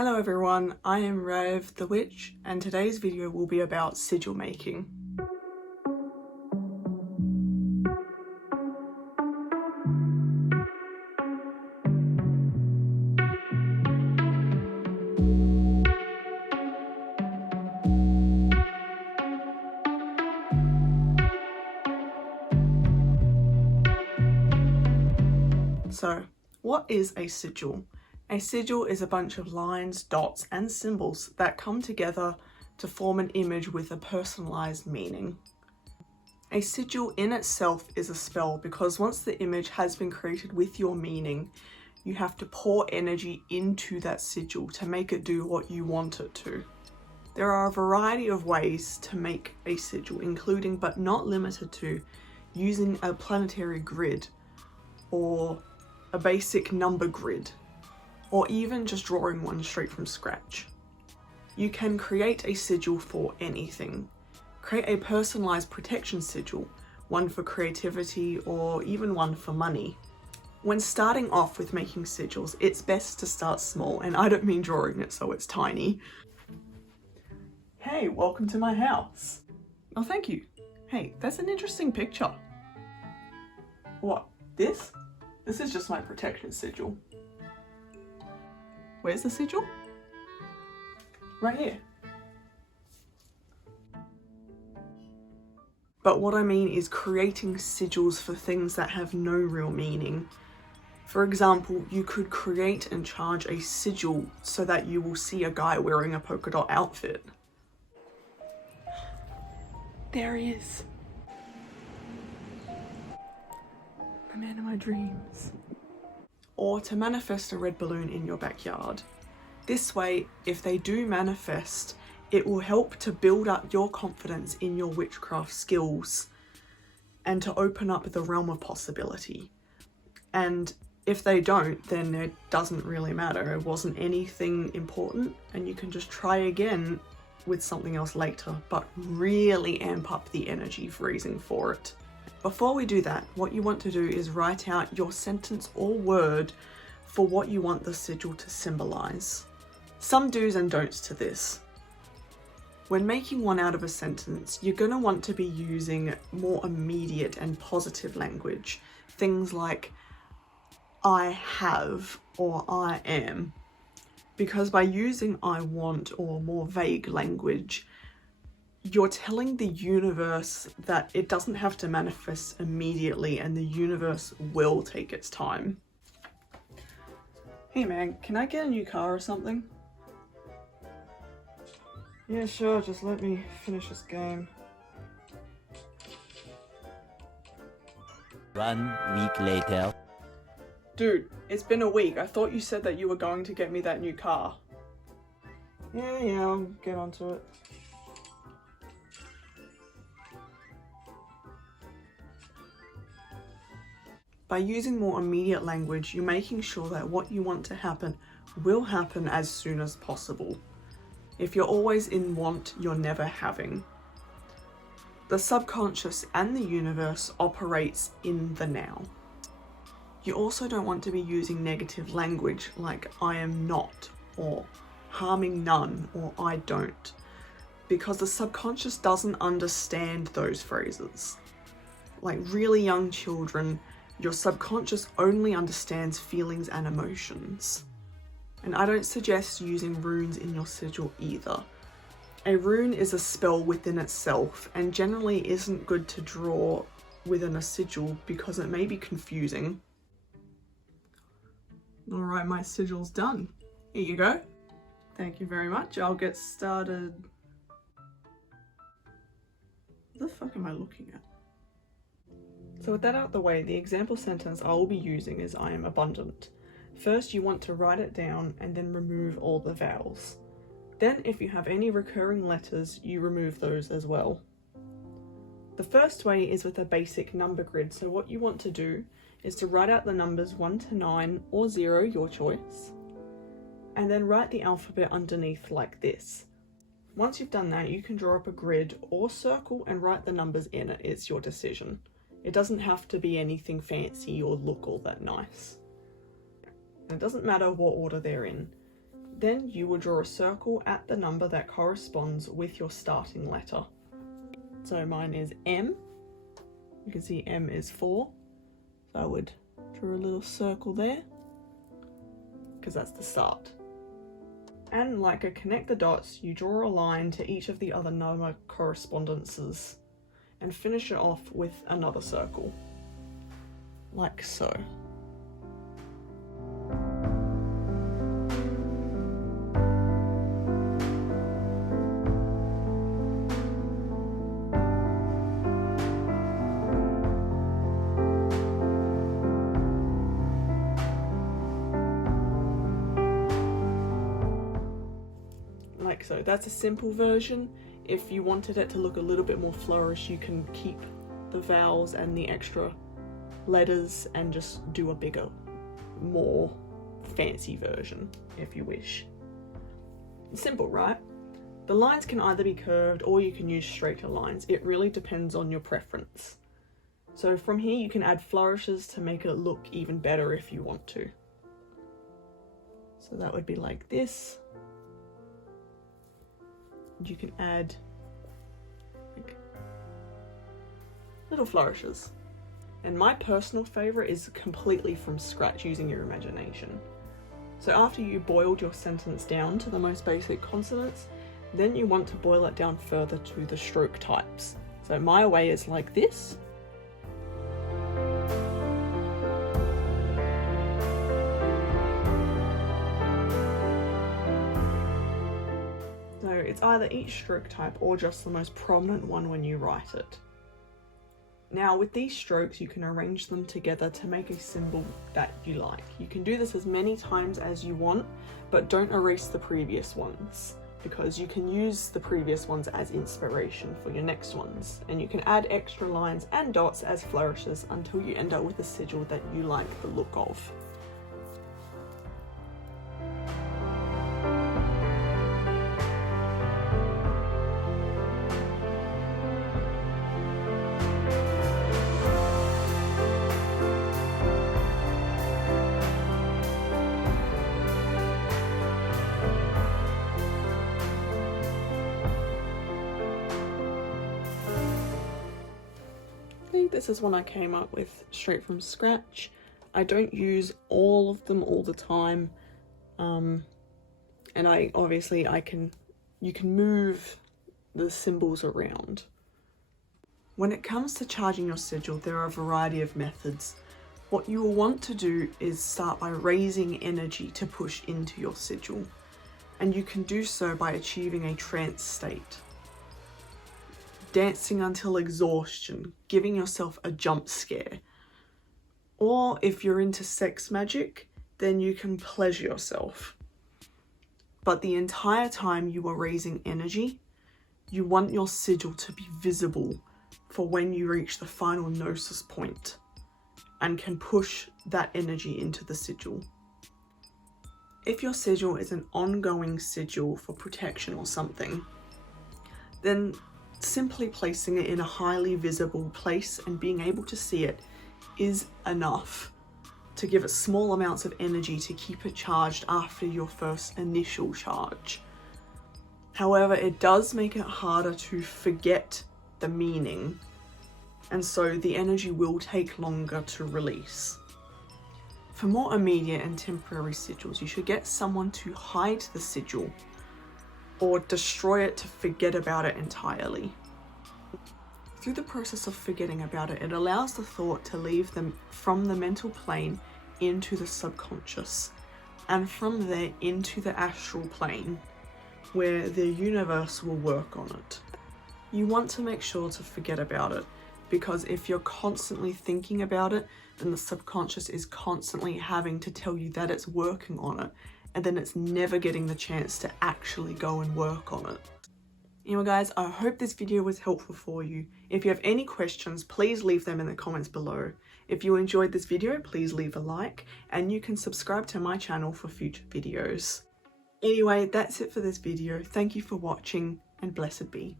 Hello everyone, I am Rev the Witch and today's video will be about sigil making. So, what is a sigil? A sigil is a bunch of lines, dots, and symbols that come together to form an image with a personalized meaning. A sigil in itself is a spell because once the image has been created with your meaning, you have to pour energy into that sigil to make it do what you want it to. There are a variety of ways to make a sigil, including but not limited to using a planetary grid or a basic number grid, or even just drawing one straight from scratch. You can create a sigil for anything. Create a personalized protection sigil, one for creativity or even one for money. When starting off with making sigils, it's best to start small, and I don't mean drawing it so it's tiny. Hey, welcome to my house. Oh, thank you. Hey, that's an interesting picture. What, this? This is just my protection sigil. Where's the sigil? Right here. But what I mean is creating sigils for things that have no real meaning. For example, you could create and charge a sigil so that you will see a guy wearing a polka dot outfit. There he is. The man of my dreams. Or to manifest a red balloon in your backyard. This way, if they do manifest, it will help to build up your confidence in your witchcraft skills and to open up the realm of possibility. And if they don't, then it doesn't really matter. It wasn't anything important and you can just try again with something else later, but really amp up the energy freezing for it. Before we do that, what you want to do is write out your sentence or word for what you want the sigil to symbolize. Some do's and don'ts to this. When making one out of a sentence, you're going to want to be using more immediate and positive language. Things like I have or I am. Because by using I want or more vague language, you're telling the universe that it doesn't have to manifest immediately and the universe will take its time. Hey man, can I get a new car or something? Yeah, sure, just let me finish this game. 1 week later. Dude, it's been a week. I thought you said that you were going to get me that new car. Yeah, I'll get onto it. By using more immediate language, you're making sure that what you want to happen will happen as soon as possible. If you're always in want, you're never having. The subconscious and the universe operates in the now. You also don't want to be using negative language like I am not, or harming none, or I don't, because the subconscious doesn't understand those phrases. Like really young children, your subconscious only understands feelings and emotions. And I don't suggest using runes in your sigil either. A rune is a spell within itself and generally isn't good to draw within a sigil because it may be confusing. Alright, my sigil's done. Here you go. Thank you very much. I'll get started. What the fuck am I looking at? So with that out of the way, the example sentence I will be using is I am abundant. First, you want to write it down and then remove all the vowels. Then, if you have any recurring letters, you remove those as well. The first way is with a basic number grid. So what you want to do is to write out the numbers 1 to 9 or 0, your choice, and then write the alphabet underneath like this. Once you've done that, you can draw up a grid or circle and write the numbers in it. It's your decision. It doesn't have to be anything fancy or look all that nice. And it doesn't matter what order they're in. Then you will draw a circle at the number that corresponds with your starting letter. So mine is M. You can see M is 4. So I would draw a little circle there, because that's the start. And like a connect the dots, you draw a line to each of the other number correspondences and finish it off with another circle, like so. Like so. That's a simple version. If you wanted it to look a little bit more flourished, you can keep the vowels and the extra letters and just do a bigger, more fancy version if you wish. Simple, right? The lines can either be curved or you can use straighter lines. It really depends on your preference. So from here you can add flourishes to make it look even better if you want to. So that would be like this. You can add like little flourishes. And my personal favourite is completely from scratch, using your imagination. So after you boiled your sentence down to the most basic consonants, then you want to boil it down further to the stroke types. So my way is like this. So it's either each stroke type or just the most prominent one when you write it. Now with these strokes you can arrange them together to make a symbol that you like. You can do this as many times as you want, but don't erase the previous ones, because you can use the previous ones as inspiration for your next ones. And you can add extra lines and dots as flourishes until you end up with a sigil that you like the look of. This is one I came up with straight from scratch. I don't use all of them all the time, and you can move the symbols around. When it comes to charging your sigil, there are a variety of methods. What you will want to do is start by raising energy to push into your sigil, and you can do so by achieving a trance state. Dancing until exhaustion, giving yourself a jump scare. Or if you're into sex magic, then you can pleasure yourself. But the entire time you are raising energy, you want your sigil to be visible for when you reach the final gnosis point and can push that energy into the sigil. If your sigil is an ongoing sigil for protection or something, then simply placing it in a highly visible place and being able to see it is enough to give it small amounts of energy to keep it charged after your first initial charge. However, it does make it harder to forget the meaning, and so the energy will take longer to release. For more immediate and temporary sigils, you should get someone to hide the sigil or destroy it to forget about it entirely. Through the process of forgetting about it, it allows the thought to leave them from the mental plane into the subconscious, and from there into the astral plane, where the universe will work on it. You want to make sure to forget about it, because if you're constantly thinking about it, then the subconscious is constantly having to tell you that it's working on it, and then it's never getting the chance to actually go and work on it. Anyway guys, I hope this video was helpful for you. If you have any questions, please leave them in the comments below. If you enjoyed this video, please leave a like, and you can subscribe to my channel for future videos. Anyway, that's it for this video. Thank you for watching, and blessed be.